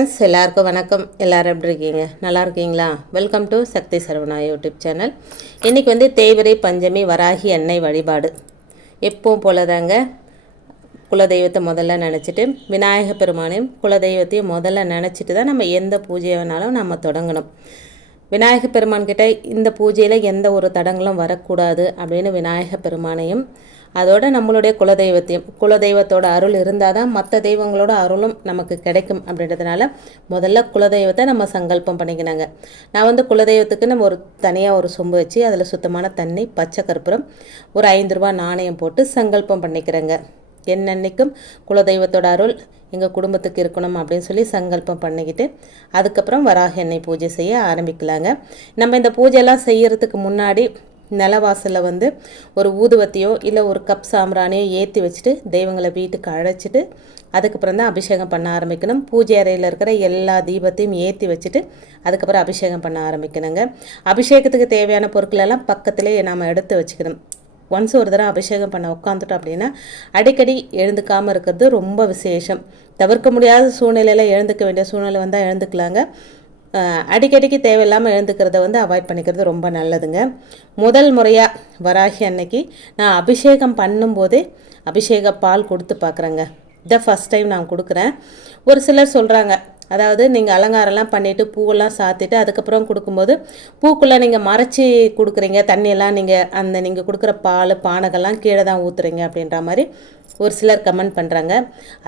Friends எல்லாருக்கும் வணக்கம். எல்லோரும் எப்படி இருக்கீங்க? நல்லா இருக்கீங்களா? Welcome to Sakthi Saravana YouTube channel. இன்றைக்கி வந்து தேய்வரை பஞ்சமி வராகி எண்ணெய் வழிபாடு. எப்பவும் போல தாங்க குலதெய்வத்தை முதல்ல நினச்சிட்டு விநாயக பெருமானையும் குலதெய்வத்தையும் முதல்ல நினச்சிட்டு தான் நம்ம எந்த பூஜையை வேணாலும் நம்ம தொடங்கணும். விநாயக பெருமான்கிட்ட இந்த பூஜையில் எந்த ஒரு தடங்களும் வரக்கூடாது அப்படின்னு விநாயக பெருமானையும் அதோட நம்மளுடைய குலதெய்வத்தையும் குலதெய்வத்தோட அருள் இருந்தால் தான் மற்ற தெய்வங்களோட அருளும் நமக்கு கிடைக்கும் அப்படின்றதுனால முதல்ல குலதெய்வத்தை நம்ம சங்கல்பம் பண்ணிக்கினாங்க. நான் வந்து குலதெய்வத்துக்கு நம்ம ஒரு தனியாக ஒரு சொம்பு வச்சு அதில் சுத்தமான தண்ணி பச்சை கற்பூரம் ஒரு ஐந்து ரூபா நாணயம் போட்டு சங்கல்பம் பண்ணிக்கிறேங்க. என்னன்னைக்கும் குலதெய்வத்தோட அருள் எங்கள் குடும்பத்துக்கு இருக்கணும் அப்படின்னு சொல்லி சங்கல்பம் பண்ணிக்கிட்டு அதுக்கப்புறம் வராக எண்ணெய் பூஜை செய்ய ஆரம்பிக்கலாங்க. நம்ம இந்த பூஜையெல்லாம் செய்கிறதுக்கு முன்னாடி நிலவாசலில் வந்து ஒரு ஊதுவத்தியோ இல்லை ஒரு கப் சாம்பிராணியோ ஏற்றி வச்சுட்டு தெய்வங்களை வீட்டுக்கு அழைச்சிட்டு அதுக்கப்புறம் தான் அபிஷேகம் பண்ண ஆரம்பிக்கணும். பூஜை அறையில் இருக்கிற எல்லா தீபத்தையும் ஏற்றி வச்சுட்டு அதுக்கப்புறம் அபிஷேகம் பண்ண ஆரம்பிக்கணுங்க. அபிஷேகத்துக்கு தேவையான பொருட்களெல்லாம் பக்கத்துலேயே நாம் எடுத்து வச்சுக்கணும். ஒன்ஸ் ஒரு தடவை அபிஷேகம் பண்ண உட்காந்துட்டோம் அப்படின்னா அடிக்கடி எழுந்துக்காமல் இருக்கிறது ரொம்ப விசேஷம். தவிர்க்க முடியாத சூழ்நிலையில் எழுந்துக்க வேண்டிய சூழ்நிலை வந்தால் எழுந்துக்கலாங்க. அடிக்கடிக்கு தேவையில்லாமல் எழுந்துக்கிறத வந்து அவாய்ட் பண்ணிக்கிறது ரொம்ப நல்லதுங்க. முதல் முறையாக வராகி அன்னைக்கு நான் அபிஷேகம் பண்ணும்போதே அபிஷேக பால் கொடுத்து பார்க்குறேங்க இதை ஃபஸ்ட் டைம் நான் கொடுக்குறேன். ஒரு சிலர் சொல்கிறாங்க அதாவது நீங்கள் அலங்காரம்லாம் பண்ணிவிட்டு பூவெல்லாம் சாத்திட்டு அதுக்கப்புறம் கொடுக்கும்போது பூக்குள்ளே நீங்கள் மறைச்சி கொடுக்குறீங்க தண்ணியெல்லாம் நீங்கள் அந்த நீங்கள் கொடுக்குற பால் பானகெல்லாம் கீழே தான் ஊற்றுறீங்க அப்படின்ற மாதிரி ஒரு சிலர் கமெண்ட் பண்ணுறாங்க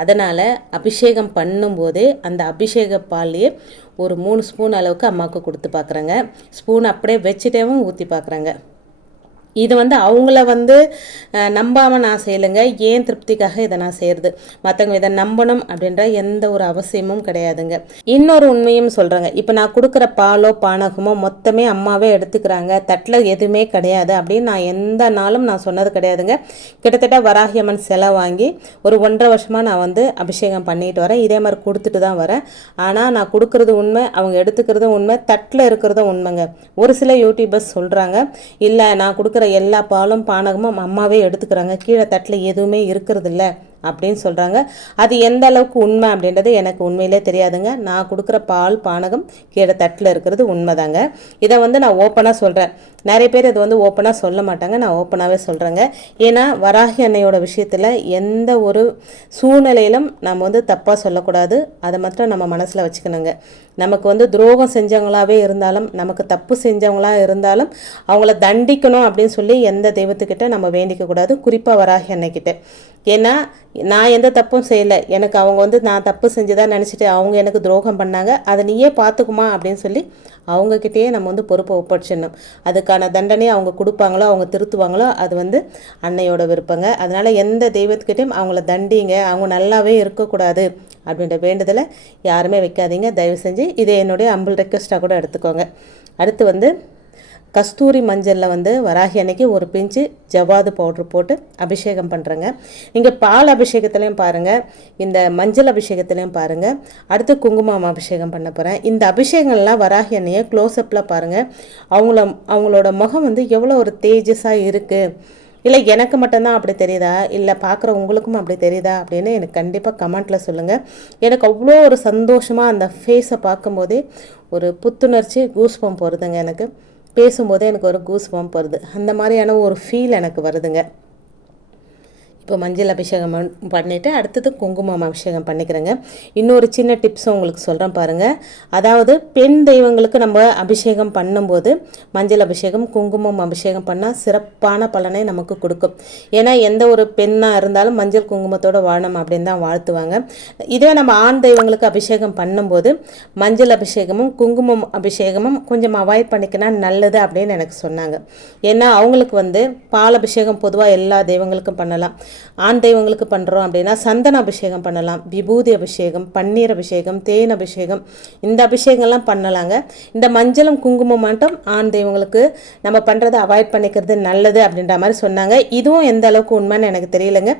அதனால் அபிஷேகம் பண்ணும்போதே அந்த அபிஷேக பால்லையே ஒரு மூணு ஸ்பூன் அளவுக்கு அம்மாவுக்கு கொடுத்து பார்க்குறேங்க. ஸ்பூன் அப்படியே வச்சுட்டேவும் ஊற்றி பார்க்குறேங்க. இது வந்து அவங்கள வந்து நம்பாமல் நான் செய்யலைங்க. ஏன் திருப்திக்காக இதை நான் செய்கிறது மற்றவங்க இதை நம்பணும் அப்படின்ற எந்த ஒரு அவசியமும் கிடையாதுங்க. இன்னொரு உண்மையும் சொல்கிறாங்க இப்போ நான் கொடுக்குற பாலோ பானகமோ மொத்தமே அம்மாவே எடுத்துக்கிறாங்க. தட்டில் எதுவுமே கிடையாது அப்படின்னு நான் எந்த நாளும் நான் சொன்னது கிடையாதுங்க. கிட்டத்தட்ட வராகியம்மன் சிலை வாங்கி ஒரு ஒன்றரை வருஷமாக நான் வந்து அபிஷேகம் பண்ணிட்டு வரேன். இதே மாதிரி கொடுத்துட்டு தான் வரேன். ஆனால் நான் கொடுக்குறது உண்மை அவங்க எடுத்துக்கிறதும் உண்மை தட்டில் இருக்கிறதும் உண்மைங்க. ஒரு சில யூடியூபர்ஸ் சொல்கிறாங்க இல்லை நான் கொடுக்குற எல்லா பாலும் பானகமும் அம்மாவே எடுத்துக்கிறாங்க. கீழே தட்டில் எதுவுமே இருக்கிறதில்ல அப்படின்னு சொல்கிறாங்க அது எந்த அளவுக்கு உண்மை அப்படின்றது எனக்கு உண்மையிலே தெரியாதுங்க. நான் கொடுக்குற பால் பானகம் கீழே தட்டில் இருக்கிறது உண்மைதாங்க. இதை வந்து நான் ஓப்பனாக சொல்கிறேன் நிறைய பேர் அது வந்து ஓப்பனாக சொல்ல மாட்டாங்க. நான் ஓப்பனாகவே சொல்கிறேங்க ஏன்னா வராகி அன்னையோட விஷயத்தில் எந்த ஒரு சூழ்நிலையிலும் நம்ம வந்து தப்பாக சொல்லக்கூடாது. அதை மாத்திரம் நம்ம மனசில் வச்சுக்கணுங்க. நமக்கு வந்து துரோகம் செஞ்சவங்களாகவே இருந்தாலும் நமக்கு தப்பு செஞ்சவங்களாக இருந்தாலும் அவங்கள தண்டிக்கணும் அப்படின்னு சொல்லி எந்த தெய்வத்துக்கிட்ட நம்ம வேண்டிக்க கூடாது. குறிப்பாக வராகி அன்னைக்கிட்ட. ஏன்னா நான் எந்த தப்பும் செய்யலை. எனக்கு அவங்க வந்து நான் தப்பு செஞ்சதா நினச்சிட்டு அவங்க எனக்கு துரோகம் பண்ணாங்க. அதை நீயே பார்த்துக்குமா அப்படின்னு சொல்லி அவங்கக்கிட்டேயே நம்ம வந்து பொறுப்பை ஒப்படைச்சிடணும். அதுக்கான தண்டனையை அவங்க கொடுப்பாங்களோ அவங்க திருத்துவாங்களோ அது வந்து அன்னையோட விருப்பங்க. அதனால் எந்த தெய்வத்துக்கிட்டையும் அவங்கள தண்டிங்க அவங்க நல்லாவே இருக்கக்கூடாது அப்படின்ற வேண்டுதலை யாருமே வைக்காதீங்க. தயவு செஞ்சு இதை என்னுடைய அம்பிள் ரெக்வஸ்ட்டாக கூட எடுத்துக்கோங்க. அடுத்து வந்து கஸ்தூரி மஞ்சளில் வந்து வராகி அன்னைக்கு ஒரு பிஞ்சு ஜவ்வாது பவுட்ரு போட்டு அபிஷேகம் பண்ணுறேங்க நீங்கள் பால் அபிஷேகத்துலேயும் பாருங்கள் இந்த மஞ்சள் அபிஷேகத்துலேயும் பாருங்கள் அடுத்து குங்குமம் அபிஷேகம் பண்ண போகிறேன் இந்த அபிஷேகம்லாம் வராகி அன்னையை க்ளோஸ்அப்பில் பாருங்கள் அவங்கள அவங்களோட முகம் வந்து எவ்வளோ ஒரு தேஜஸாக இருக்குது இல்லை எனக்கு மட்டும்தான் அப்படி தெரியுதா? இல்லை பார்க்குற உங்களுக்கும் அப்படி தெரியுதா? அப்படின்னு எனக்கு கண்டிப்பாக கமெண்ட்டில் சொல்லுங்கள் எனக்கு அவ்வளோ ஒரு சந்தோஷமாக அந்த ஃபேஸை பார்க்கும்போதே ஒரு புத்துணர்ச்சி கூஸ்பம் போகிறதுங்க எனக்கு. பேசும்போதே எனக்கு ஒரு கூஸ் கூஸ்பம் வருது. அந்த மாதிரியான ஒரு ஃபீல் எனக்கு வருதுங்க. இப்போ மஞ்சள் அபிஷேகம் பண்ணிவிட்டு அடுத்தது குங்குமம் அபிஷேகம் பண்ணிக்கிறேங்க. இன்னொரு சின்ன டிப்ஸும் உங்களுக்கு சொல்கிறேன் பாருங்கள் அதாவது பெண் தெய்வங்களுக்கு நம்ம அபிஷேகம் பண்ணும்போது மஞ்சள் அபிஷேகம் குங்குமம் அபிஷேகம் பண்ணால் சிறப்பான பலனை நமக்கு கொடுக்கும். ஏன்னா எந்த ஒரு பெண்ணாக இருந்தாலும் மஞ்சள் குங்குமத்தோட வாழணும் அப்படின்னு தான் வாழ்த்துவாங்க. இதே நம்ம ஆண் தெய்வங்களுக்கு அபிஷேகம் பண்ணும்போது மஞ்சள் அபிஷேகமும் குங்குமம் அபிஷேகமும் கொஞ்சம் அவாய்ட் பண்ணிக்கினா நல்லது அப்படின்னு எனக்கு சொன்னாங்க. ஏன்னா அவங்களுக்கு வந்து பால் அபிஷேகம் பொதுவாக எல்லா தெய்வங்களுக்கும் பண்ணலாம். ஆண் தெய்வங்களுக்கு பண்ணுறோம் அப்படின்னா சந்தன அபிஷேகம் பண்ணலாம் விபூதி அபிஷேகம் பன்னீர் அபிஷேகம் தேன் அபிஷேகம் இந்த அபிஷேகம்லாம் பண்ணலாங்க. இந்த மஞ்சளும் குங்குமம் மட்டும் ஆண் தெய்வங்களுக்கு நம்ம பண்ணுறதை அவாய்ட் பண்ணிக்கிறது நல்லது அப்படின்ற மாதிரி சொன்னாங்க. இதுவும் எந்த அளவுக்கு உண்மைன்னு எனக்கு தெரியலங்க.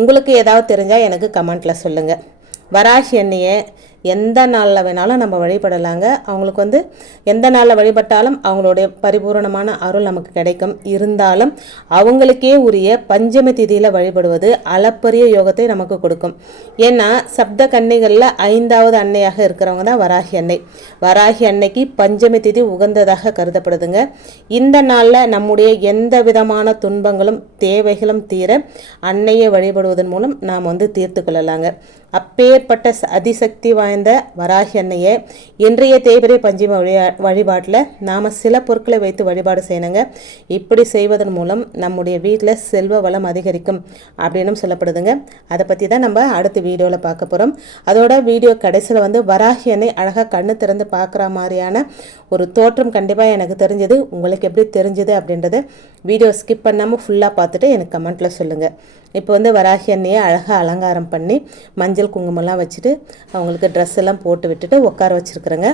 உங்களுக்கு ஏதாவது தெரிஞ்சால் எனக்கு கமெண்ட்டில் சொல்லுங்கள் வராகி எண்ணெயை எந்த நாளில் வேணாலும் நம்ம வழிபடலாங்க. அவங்களுக்கு வந்து எந்த நாளில் வழிபட்டாலும் அவங்களுடைய பரிபூரணமான அருள் நமக்கு கிடைக்கும். இருந்தாலும் அவங்களுக்கே உரிய பஞ்சமி திதியில் வழிபடுவது அளப்பரிய யோகத்தை நமக்கு கொடுக்கும். ஏன்னா சப்த கன்னிகளில் ஐந்தாவது அன்னையாக இருக்கிறவங்க தான் வராகி அன்னை. வராகி அன்னைக்கு பஞ்சமி திதி உகந்ததாக கருதப்படுதுங்க. இந்த நாளில் நம்முடைய எந்த விதமான துன்பங்களும் தேவைகளும் தீர அன்னையை வழிபடுவதன் மூலம் நாம் வந்து தீர்த்து கொள்ளலாங்க. அப்பேற்பட்ட அதிசக்தி வாய்ந்த வராகி அன்னையை இன்றைய தேய்பிரை பஞ்சிம வழியா வழிபாட்டில் நாம் சில பொருட்களை வைத்து வழிபாடு செய்யணுங்க. இப்படி செய்வதன் மூலம் நம்முடைய வீட்டில் செல்வ வளம் அதிகரிக்கும் அப்படின்னும் சொல்லப்படுதுங்க. அதை பற்றி தான் நம்ம அடுத்த வீடியோவில் பார்க்க போகிறோம் அதோட வீடியோ கடைசியில் வந்து வராகி அன்னை அழகாக கண்ணு திறந்து பார்க்குற மாதிரியான ஒரு தோற்றம் கண்டிப்பாக எனக்கு தெரிஞ்சது. உங்களுக்கு எப்படி தெரிஞ்சது அப்படின்றத வீடியோ ஸ்கிப் பண்ணாமல் ஃபுல்லாக பார்த்துட்டு எனக்கு கமெண்ட்டில் சொல்லுங்கள் இப்போ வந்து வராகி அண்ணியை அழகாக அலங்காரம் பண்ணி மஞ்சள் குங்குமம்லாம் வச்சுட்டு அவங்களுக்கு ட்ரெஸ் எல்லாம் போட்டு விட்டுட்டு உட்கார வச்சுருக்குறேங்க.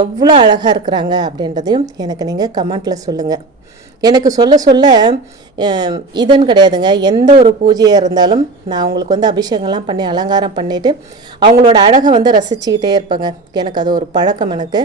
எவ்வளோ அழகாக இருக்கிறாங்க அப்படின்றதையும் எனக்கு நீங்கள் கமெண்ட்டில் சொல்லுங்கள் எனக்கு சொல்ல சொல்ல இதுன்னு கிடையாதுங்க. எந்த ஒரு பூஜையாக இருந்தாலும் நான் அவங்களுக்கு வந்து அபிஷேகம்லாம் பண்ணி அலங்காரம் பண்ணிவிட்டு அவங்களோட அழகை வந்து ரசிச்சுக்கிட்டே இருப்பேங்க. எனக்கு அது ஒரு பழக்கம் எனக்கு.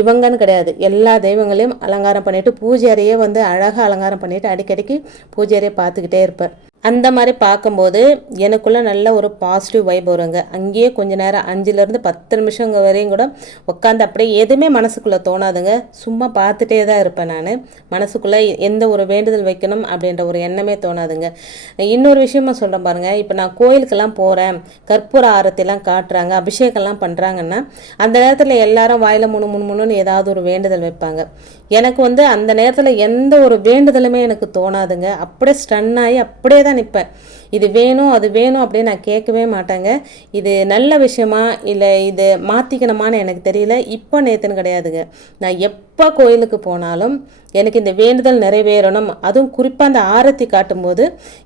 இவங்கன்னு கிடையாது. எல்லா தெய்வங்களையும் அலங்காரம் பண்ணிவிட்டு பூஜை அறையே வந்து அழகாக அலங்காரம் பண்ணிவிட்டு அடிக்கடிக்கு பூஜை அறையை பார்த்துக்கிட்டே இருப்பேன். அந்த மாதிரி பார்க்கும்போது எனக்குள்ள நல்ல ஒரு பாசிட்டிவ் வைப் வருங்க. அங்கேயே கொஞ்ச நேரம் அஞ்சுலேருந்து பத்து நிமிஷம் வரையும் கூட உட்காந்து அப்படியே எதுவுமே மனசுக்குள்ளே தோணாதுங்க. சும்மா பார்த்துட்டே தான் இருப்பேன் நான். மனசுக்குள்ளே எந்த ஒரு வேண்டுதல் வைக்கணும் அப்படின்ற ஒரு எண்ணமே தோணாதுங்க. இன்னொரு விஷயமா சொல்கிறேன் பாருங்க. இப்போ நான் கோயிலுக்கெல்லாம் போகிறேன் கற்பூர ஆரத்திலாம் காட்டுறாங்க அபிஷேகம்லாம் பண்ணுறாங்கன்னா அந்த நேரத்தில் எல்லாரும் வாயில் முணு முணு முணுன்னு ஏதாவது ஒரு வேண்டுதல் வைப்பாங்க. எனக்கு வந்து அந்த நேரத்தில் எந்த ஒரு வேண்டுதலுமே எனக்கு தோணாதுங்க. அப்படியே ஸ்டன் ஆகி அப்படியே தான் நிற்பேன். இது வேணும் அது வேணும் அப்படின்னு நான் கேட்கவே மாட்டேங்க. இது நல்ல விஷயமா இல்லை இது மாற்றிக்கணுமான்னு எனக்கு தெரியல. இப்போ நேற்றுன்னு கிடையாதுங்க. நான் எப்போ கோயிலுக்கு போனாலும் எனக்கு இந்த வேண்டுதல் நிறைவேறணும். அதுவும் குறிப்பாக அந்த ஆரத்தி காட்டும்போது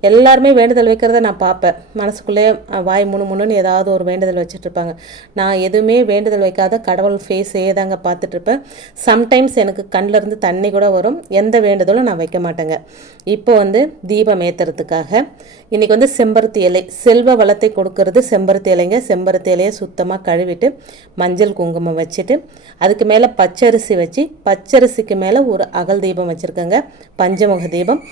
எல்லாருமே வேண்டுதல் வைக்கிறத நான் பார்ப்பேன். மனசுக்குள்ளே வாய் முணு முணுன்னு ஏதாவது ஒரு வேண்டுதல் வச்சுட்ருப்பாங்க நான் எதுவுமே வேண்டுதல் வைக்காத கடவுள் ஃபேஸே தாங்க பார்த்துட்ருப்பேன் சம்டைம்ஸ் எனக்கு கண்ணிலிருந்து தண்ணி கூட வரும். எந்த வேண்டுதலும் நான் வைக்க மாட்டேங்க. இப்போ வந்து தீபம் ஏற்றுறதுக்காக இன்றைக்கி வந்து செம்பருத்தி இலை செல்வ வளத்தை கொடுக்கறது செம்பருத்தி இலைங்க. செம்பருத்தி இலையை சுத்தமாக கழுவிட்டு மஞ்சள் குங்குமம் வச்சுட்டு அதுக்கு மேலே பச்சரிசி வச்சு பச்சரிசிக்கு மேலே ஒரு அகல் தீபம் வச்சுருக்கேங்க. பஞ்சமுக தீபம்.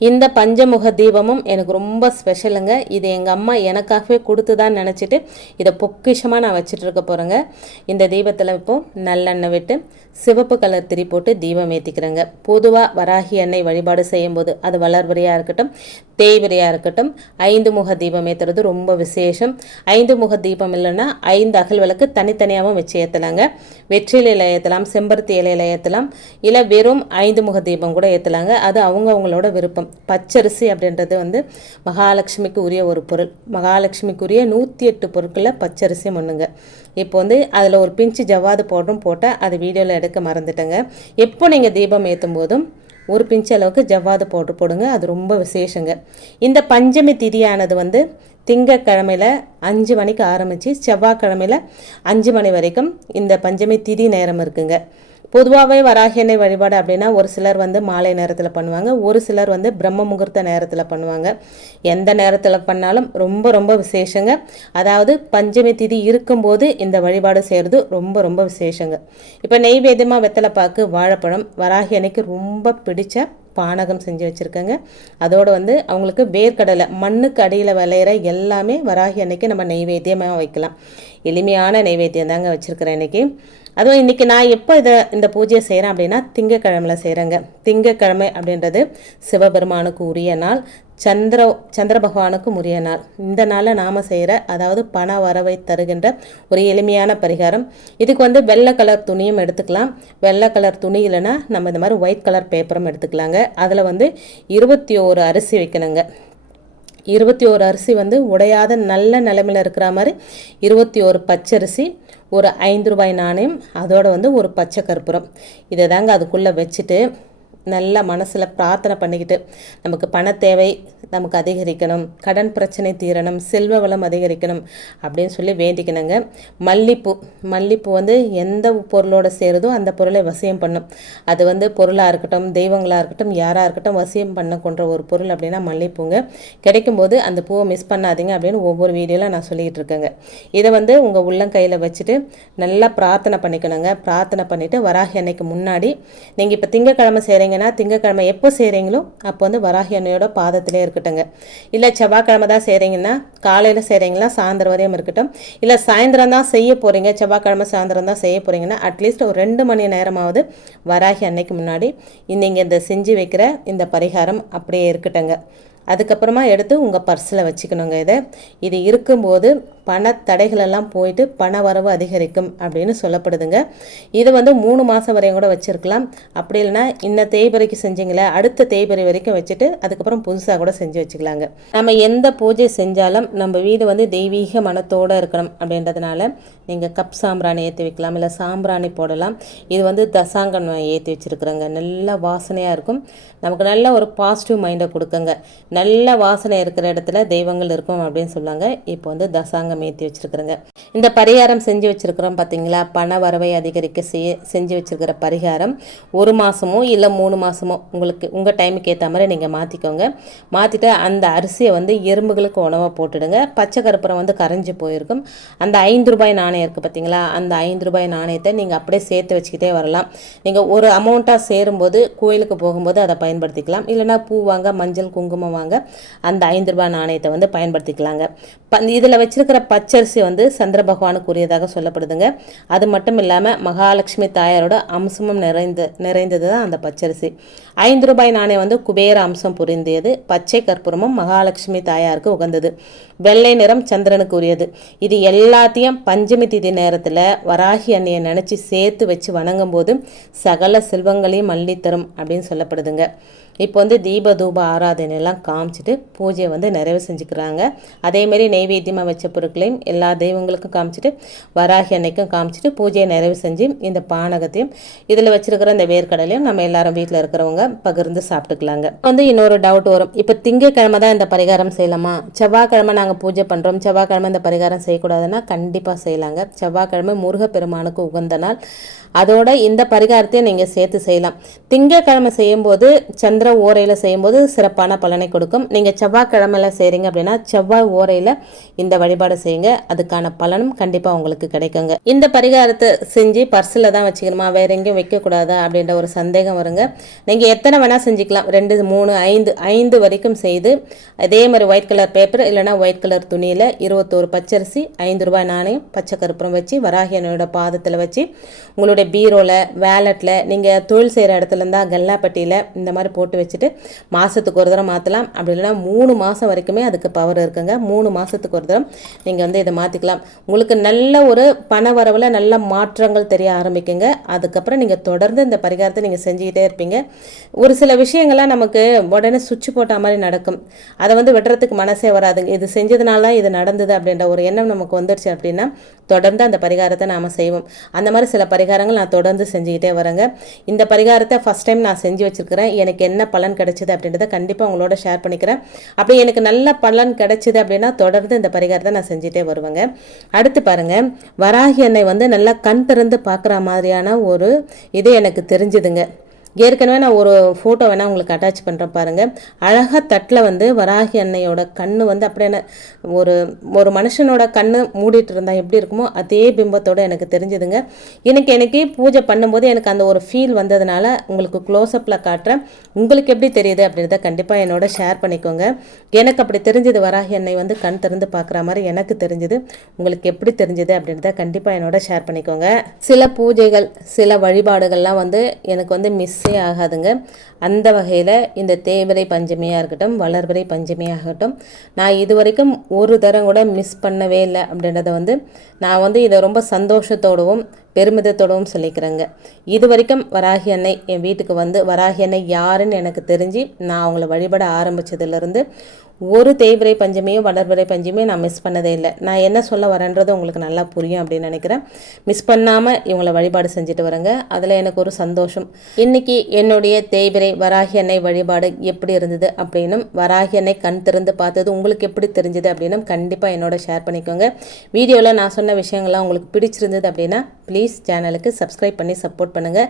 இந்த பஞ்சமுக தீபமும் எனக்கு ரொம்ப ஸ்பெஷலுங்க இது எங்கள் அம்மா எனக்காகவே கொடுத்து தான் நினச்சிட்டு இதை பொக்கிஷமாக நான் வச்சுட்டு இருக்க போகிறேங்க இந்த தீபத்தில் இப்போது நல்லெண்ணெய் விட்டு சிவப்பு கலர் திரி போட்டு தீபம் ஏற்றிக்கிறேங்க பொதுவாக வராகி எண்ணெய் வழிபாடு செய்யும்போது அது வளர்வரையாக இருக்கட்டும் தேய்வரையாக இருக்கட்டும் ஐந்து முக தீபம் ஏற்றுறது ரொம்ப விசேஷம். ஐந்து முக தீபம் இல்லைன்னா ஐந்து அகல் விளக்கு தனித்தனியாகவும் வச்சு ஏற்றலாங்க வெற்றிலையில் ஏற்றலாம் செம்பருத்தி இலையில ஏற்றலாம் இல்லை வெறும் ஐந்து முக தீபம் கூட ஏற்றலாங்க அது அவங்கவுங்களோட விருப்பம். பச்சரிசி அப்படின்றது வந்து மகாலட்சுமிக்கு உரிய ஒரு பொருள். மகாலட்சுமிக்குரிய நூற்றி எட்டு பொருட்களில் பச்சரிசி ஒன்றுங்க இப்போ வந்து அதில் ஒரு பிஞ்சு ஜவ்வாது பவுடரும் போட்டால் அது வீடியோவில் எடுக்க மறந்துட்டேங்க. எப்போ நீங்கள் தீபம் ஏற்றும் போதும் ஒரு பிஞ்சு அளவுக்கு ஜவ்வாது பவுட்ரு போடுங்க. அது ரொம்ப விசேஷங்க. இந்த பஞ்சமி திதியானது வந்து திங்கக்கிழமையில் அஞ்சு மணிக்கு ஆரம்பித்து செவ்வாய்க்கிழமையில் அஞ்சு மணி வரைக்கும் இந்த பஞ்சமி திதி நேரம் இருக்குங்க. பொதுவாகவே வராகி வழிபாடு அப்படின்னா ஒரு சிலர் வந்து மாலை நேரத்தில் பண்ணுவாங்க ஒரு சிலர் வந்து பிரம்ம முகூர்த்த நேரத்தில் பண்ணுவாங்க. எந்த நேரத்தில் பண்ணாலும் ரொம்ப ரொம்ப விசேஷங்க. அதாவது பஞ்சமி திதி இருக்கும்போது இந்த வழிபாடு செய்கிறது ரொம்ப ரொம்ப விசேஷங்க. இப்போ நெய்வேத்தியமாக வெத்தலைப்பாக்கு வாழைப்பழம் வராகி அன்னைக்கு ரொம்ப பிடிச்ச பானகம் செஞ்சு வச்சுருக்கேங்க. அதோடு வந்து அவங்களுக்கு வேர்க்கடலை மண்ணுக்கு அடியில் விளையிற எல்லாமே வராகி அன்னைக்கு நம்ம நெய்வேத்தியமாக வைக்கலாம். எளிமையான நெய்வேத்தியம் தாங்க வச்சுருக்கிறேன் இன்றைக்கி அதுவும் இன்றைக்கி நான் எப்போ இதை இந்த பூஜையை செய்கிறேன் அப்படின்னா திங்கக்கிழமையில் செய்கிறேங்க திங்கக்கிழமை அப்படின்றது சிவபெருமானுக்கு உரிய நாள் சந்திர சந்திர பகவானுக்கும் உரிய நாள். இந்த நாளில் நாம் செய்கிற அதாவது பண வரவை தருகின்ற ஒரு எளிமையான பரிகாரம். இதுக்கு வந்து வெள்ளை கலர் துணியும் எடுத்துக்கலாம். வெள்ளை கலர் துணி இல்லைன்னா நம்ம இந்த மாதிரி ஒயிட் கலர் பேப்பரும் எடுத்துக்கலாங்க. அதில் வந்து இருபத்தி ஓரு அரிசி வைக்கணுங்க. இருபத்தி ஓரு அரிசி வந்து உடையாத நல்ல நிலமையில் இருக்கிற மாதிரி இருபத்தி ஓரு பச்சரிசி ஒரு ஐந்து ரூபாய் நாணயம் அதோட வந்து ஒரு பச்சை கற்பூரம். இதை தாங்க அதுக்குள்ளே வச்சுட்டு நல்லா மனசில் பிரார்த்தனை பண்ணிக்கிட்டு நமக்கு பண தேவை நமக்கு அதிகரிக்கணும் கடன் பிரச்சனை தீரணும் செல்வ வளம் அதிகரிக்கணும் அப்படின்னு சொல்லி வேண்டிக்கணுங்க. மல்லிப்பூ மல்லிப்பூ வந்து எந்த பொருளோட சேருதோ அந்த பொருளை வசியம் பண்ணும். அது வந்து பொருளாக இருக்கட்டும் தெய்வங்களாக இருக்கட்டும் யாராக இருக்கட்டும் வசியம் பண்ணக்கொன்ற ஒரு பொருள் அப்படின்னா மல்லிப்பூங்க. கிடைக்கும்போது அந்த பூவை மிஸ் பண்ணாதீங்க அப்படின்னு ஒவ்வொரு வீடியோவில் நான் சொல்லிக்கிட்டு இருக்கேங்க. இதை வந்து உங்கள் உள்ளங்கையில் வச்சுட்டு நல்லா பிரார்த்தனை பண்ணிக்கணுங்க. பிரார்த்தனை பண்ணிவிட்டு வராகி அன்னைக்கு முன்னாடி நீங்கள் இப்போ திங்கக்கிழமை ஏன்னா திங்கக்கிழமை எப்போ செய்கிறீங்களோ அப்போ வந்து வராகி அன்னையோட பாதத்திலே இருக்கட்டுங்க இல்லை செவ்வாய்க்கிழமை தான் செய்கிறீங்கன்னா காலையில் செய்கிறீங்களா சாயந்தரம் வரையும் இருக்கட்டும். இல்லை சாயந்தரம் தான் செய்ய போகிறீங்க செவ்வாய்க்கிழமை சாயந்தரம் தான் செய்ய போகிறீங்கன்னா அட்லீஸ்ட் ஒரு ரெண்டு மணி நேரமாவது வராகி அன்னைக்கு முன்னாடி நீங்கள் இந்த செஞ்சு வைக்கிற இந்த பரிகாரம் அப்படியே இருக்கட்டுங்க அதுக்கப்புறமா எடுத்து உங்கள் பர்ஸில் வச்சுக்கணுங்க இதை. இது இருக்கும்போது பணத்தடைகளெல்லாம் போயிட்டு பண வரவு அதிகரிக்கும் அப்படின்னு சொல்லப்படுதுங்க. இது வந்து மூணு மாதம் வரையும் கூட வச்சுருக்கலாம். அப்படி இல்லைன்னா இந்த தேய்பறைக்கு செஞ்சிங்களே அடுத்த தேய்பறை வரைக்கும் வச்சுட்டு அதுக்கப்புறம் புதுசாக கூட செஞ்சு வச்சுக்கலாங்க. நம்ம எந்த பூஜை செஞ்சாலும் நம்ம வீடு வந்து தெய்வீக மனத்தோடு இருக்கணும் அப்படின்றதுனால நீங்கள் கப் சாம்பிராணி ஏற்றி வைக்கலாம் இல்லை சாம்பிராணி போடலாம். இது வந்து தசாங்கன் ஏற்றி வச்சுருக்குறேங்க. நல்லா வாசனையாக இருக்கும். நமக்கு நல்ல ஒரு பாசிட்டிவ் மைண்டை கொடுக்குங்க. நல்ல வாசனை இருக்கிற இடத்துல தெய்வங்கள் இருக்கும் அப்படின்னு சொல்லுவாங்க இப்போ வந்து தசாங்கம் ஏற்றி வச்சுருக்குறேங்க. இந்த பரிகாரம் செஞ்சு வச்சுருக்குறோம் பார்த்தீங்களா பண வரவை அதிகரிக்க செய்ய செஞ்சு வச்சுருக்கிற பரிகாரம் ஒரு மாதமோ இல்லை மூணு மாதமோ உங்களுக்கு உங்கள் டைமுக்கு ஏற்ற மாதிரி நீங்கள் மாற்றிக்கோங்க மாற்றிட்டு அந்த அரிசியை வந்து எறும்புகளுக்கு உணவாக போட்டுடுங்க. பச்சை கருப்புரம் வந்து கரைஞ்சி போயிருக்கும். அந்த ஐந்து ரூபாய் நாணயம் இருக்குது பார்த்தீங்களா அந்த ஐந்து ரூபாய் நாணயத்தை நீங்கள் அப்படியே சேர்த்து வச்சுக்கிட்டே வரலாம். நீங்கள் ஒரு அமௌண்ட்டாக சேரும்போது கோயிலுக்கு போகும்போது அதை பயன்படுத்திக்கலாம். இல்லைனா பூ வாங்க மஞ்சள் குங்குமம் வாங்க அந்த ஐந்து ரூபாய் நாணயத்தை வந்து பயன்படுத்திக்கலாங்க. இதில் வச்சிருக்கிற பச்சரிசி வந்து சந்திர பகவானுக்கு உரியதாக சொல்லப்படுதுங்க. அது மட்டும் இல்லாமல் மகாலட்சுமி தாயாரோட அம்சமும் நிறைந்து நிறைந்தது தான் அந்த பச்சரிசி. ஐந்து ரூபாய் நாணயம் வந்து குபேர அம்சம் புரிந்தியது. பச்சை கற்பூரமும் மகாலட்சுமி தாயாருக்கு உகந்தது. வெள்ளை நிறம் சந்திரனுக்கு உரியது இது எல்லாத்தையும் பஞ்சமி திதி நேரத்தில் வராகி அன்னையை நினச்சி சேர்த்து வச்சு வணங்கும் போது சகல செல்வங்களையும் அள்ளித்தரும் அப்படின்னு சொல்லப்படுதுங்க. இப்போ வந்து தீப தூப ஆராதனையெல்லாம் காமிச்சிட்டு பூஜையை வந்து நிறைவு செஞ்சுக்கிறாங்க. அதேமாரி நெய்வேத்தியமாக வச்ச பொருட்களையும் எல்லா தெய்வங்களுக்கும் காமிச்சிட்டு வராகி அன்னைக்கும் காமிச்சிட்டு பூஜையை நிறைவு செஞ்சு இந்த பானகத்தையும் இதில் வச்சுருக்கிற இந்த வேர்க்கடலையும் நம்ம எல்லாரும் வீட்டில் இருக்கிறவங்க பகிர்ந்து சாப்பிட்டுக்கலாங்க. வந்து இன்னொரு டவுட் வரும். இப்போ திங்கக்கிழமை தான் இந்த பரிகாரம் செய்யலாமா? செவ்வாய்க்கிழமை நாங்கள் பூஜை பண்ணுறோம் செவ்வாய்க்கிழமை இந்த பரிகாரம் செய்யக்கூடாதுன்னா கண்டிப்பாக செய்யலாங்க. செவ்வாய்க்கிழமை முருகப்பெருமானுக்கு உகந்த நாள். அதோட இந்த பரிகாரத்தையும் நீங்கள் சேர்த்து செய்யலாம். திங்கக்கிழமை செய்யும்போது சந்திர ஓரையில் செய்யும்போது சிறப்பான பலனை கொடுக்கும். நீங்கள் செவ்வாய்க்கிழமையில செய்கிறீங்க அப்படின்னா செவ்வாய் ஓரையில் இந்த வழிபாடு செய்யுங்க. அதுக்கான பலனும் கண்டிப்பாக உங்களுக்கு கிடைக்குங்க. இந்த பரிகாரத்தை செஞ்சு பர்ஸில் தான் வச்சுக்கணுமா? வேற எங்கேயும் வைக்கக்கூடாதா? அப்படின்ற ஒரு சந்தேகம் வருங்க. நீங்கள் எத்தனை வேணால் செஞ்சுக்கலாம். ரெண்டு மூணு ஐந்து ஐந்து வரைக்கும் செய்து அதே மாதிரி ஒயிட் கலர் பேப்பர் இல்லைனா ஒயிட் கலர் துணியில் இருபத்தோரு பச்சரிசி ஐந்து ரூபாய் நாணயம் பச்சை கருப்புறம் வச்சு வராகியனோட பாதத்தில் வச்சு உங்களுடைய பீரோவில் வேலட்டில் நீங்கள் தொழில் செய்கிற இடத்துல இருந்தால் கல்லாப்பட்டியில் இந்த மாதிரி போட்டு வச்சுட்டு மாதத்துக்கு ஒரு தடவை மாற்றலாம் அப்படி இல்லைன்னா மூணு மாதம் வரைக்குமே அதுக்கு பவர் இருக்குங்க. மூணு மாதத்துக்கு ஒரு தடவை நீங்கள் வந்து இதை மாற்றிக்கலாம் உங்களுக்கு நல்ல ஒரு பண வரவில் நல்ல மாற்றங்கள் தெரிய ஆரம்பிக்குங்க. அதுக்கப்புறம் நீங்கள் தொடர்ந்து இந்த பரிகாரத்தை நீங்கள் செஞ்சுக்கிட்டே இருப்பீங்க. ஒரு சில விஷயங்கள்லாம் நமக்கு உடனே சுவிட்ச் போட்ட மாதிரி நடக்கும். அதை வந்து வெட்டுறதுக்கு மனசே வராதுங்க இது செஞ்சதுனால தான் இது நடந்தது அப்படின்ற ஒரு எண்ணம் நமக்கு வந்துடுச்சு அப்படின்னா தொடர்ந்து அந்த பரிகாரத்தை நாம் செய்வோம். அந்த மாதிரி சில பரிகாரங்கள் நான் தொடர்ந்து செஞ்சுக்கிட்டே வரேங்க. இந்த பரிகாரத்தை ஃபஸ்ட் டைம் நான் செஞ்சு வச்சுருக்கிறேன். எனக்கு என்ன பலன் கிடைச்சிது அப்படின்றத கண்டிப்பாக உங்களோட ஷேர் பண்ணிக்கிறேன். அப்படி எனக்கு நல்ல பலன் கிடைச்சிது அப்படின்னா தொடர்ந்து இந்த பரிகாரத்தை நான் செஞ்சுட்டே வருவேங்க. அடுத்து பாருங்கள் வராகி எண்ணெய் வந்து நல்லா கண் திறந்து பார்க்குற மாதிரியான ஒரு இது எனக்கு தெரிஞ்சுதுங்க. ஏற்கனவே நான் ஒரு ஃபோட்டோ வேணால் உங்களுக்கு அட்டாச் பண்ணுறேன் பாருங்கள் அழகாக தட்டில் வந்து வராகி அன்னையோட கண் வந்து அப்படியே ஒரு ஒரு மனுஷனோட கண் மூடிட்டு இருந்தால் எப்படி இருக்குமோ அதே பிம்பத்தோடு எனக்கு தெரிஞ்சுதுங்க. எனக்கு எனக்கு பூஜை பண்ணும்போது எனக்கு அந்த ஒரு ஃபீல் வந்ததுனால உங்களுக்கு க்ளோஸ்அப்பில் காட்டுறேன். உங்களுக்கு எப்படி தெரியுது அப்படின்றத கண்டிப்பாக என்னோட ஷேர் பண்ணிக்கோங்க. எனக்கு அப்படி தெரிஞ்சது வராகி அன்னை வந்து கண் திறந்து பார்க்குற மாதிரி எனக்கு தெரிஞ்சது. உங்களுக்கு எப்படி தெரிஞ்சது அப்படின்றத கண்டிப்பாக என்னோட ஷேர் பண்ணிக்கோங்க. சில பூஜைகள் சில வழிபாடுகள்லாம் வந்து எனக்கு வந்து மிஸ் மிக்ஸே ஆகாதுங்க. அந்த வகையில் இந்த தேவரை பஞ்சமியாக இருக்கட்டும் வளர்வரை பஞ்சமியாகட்டும் இருக்கட்டும் நான் இது வரைக்கும் ஒரு தரம் கூட மிஸ் பண்ணவே இல்லை அப்படின்றத வந்து நான் வந்து இதை ரொம்ப சந்தோஷத்தோடவும் பெருமிதத்தோடவும் சொல்லிக்கிறேங்க. இது வரைக்கும் வராகி அன்னை என் வீட்டுக்கு வந்து வராகி அன்னை யாருன்னு எனக்கு தெரிஞ்சு நான் அவங்கள வழிபட ஆரம்பித்ததுலேருந்து ஒரு தேய்விரை பஞ்சமையும் வளர்விரை பஞ்சமையும் நான் மிஸ் பண்ணதே இல்லை. நான் என்ன சொல்ல வரேன்றது உங்களுக்கு நல்லா புரியும் அப்படின்னு நினைக்கிறேன். மிஸ் பண்ணாமல் இவங்களை வழிபாடு செஞ்சுட்டு வரேங்க. அதில் எனக்கு ஒரு சந்தோஷம். இன்றைக்கி என்னுடைய தேய்விரை வராகி அன்னை வழிபாடு எப்படி இருந்தது அப்படின்னும் வராகி அன்னை கண் திறந்து பார்த்தது உங்களுக்கு எப்படி தெரிஞ்சது அப்படின்னும் கண்டிப்பாக என்னோட ஷேர் பண்ணிக்கோங்க. வீடியோவில் நான் சொன்ன விஷயங்கள்லாம் உங்களுக்கு பிடிச்சிருந்தது அப்படின்னா ப்ளீஸ் சேனலுக்கு சப்ஸ்கிரைப் பண்ணி சப்போர்ட் பண்ணுங்கள்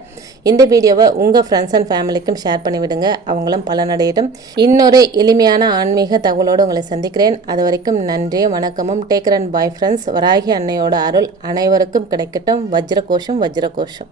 இந்த வீடியோவை உங்கள் ஃப்ரெண்ட்ஸ் அண்ட் ஃபேமிலிக்கும் ஷேர் பண்ணிவிடுங்க அவங்களும் பலனடையட்டும். இன்னொரு எளிமையான ஆன்மீக தகவலோடு உங்களை சந்திக்கிறேன். அது வரைக்கும் நன்றியும் வணக்கமும். Take care and bye friends Varahi அன்னையோட அருள் அனைவருக்கும் கிடைக்கட்டும். வஜ்ரகோஷம் வஜ்ரகோஷம்.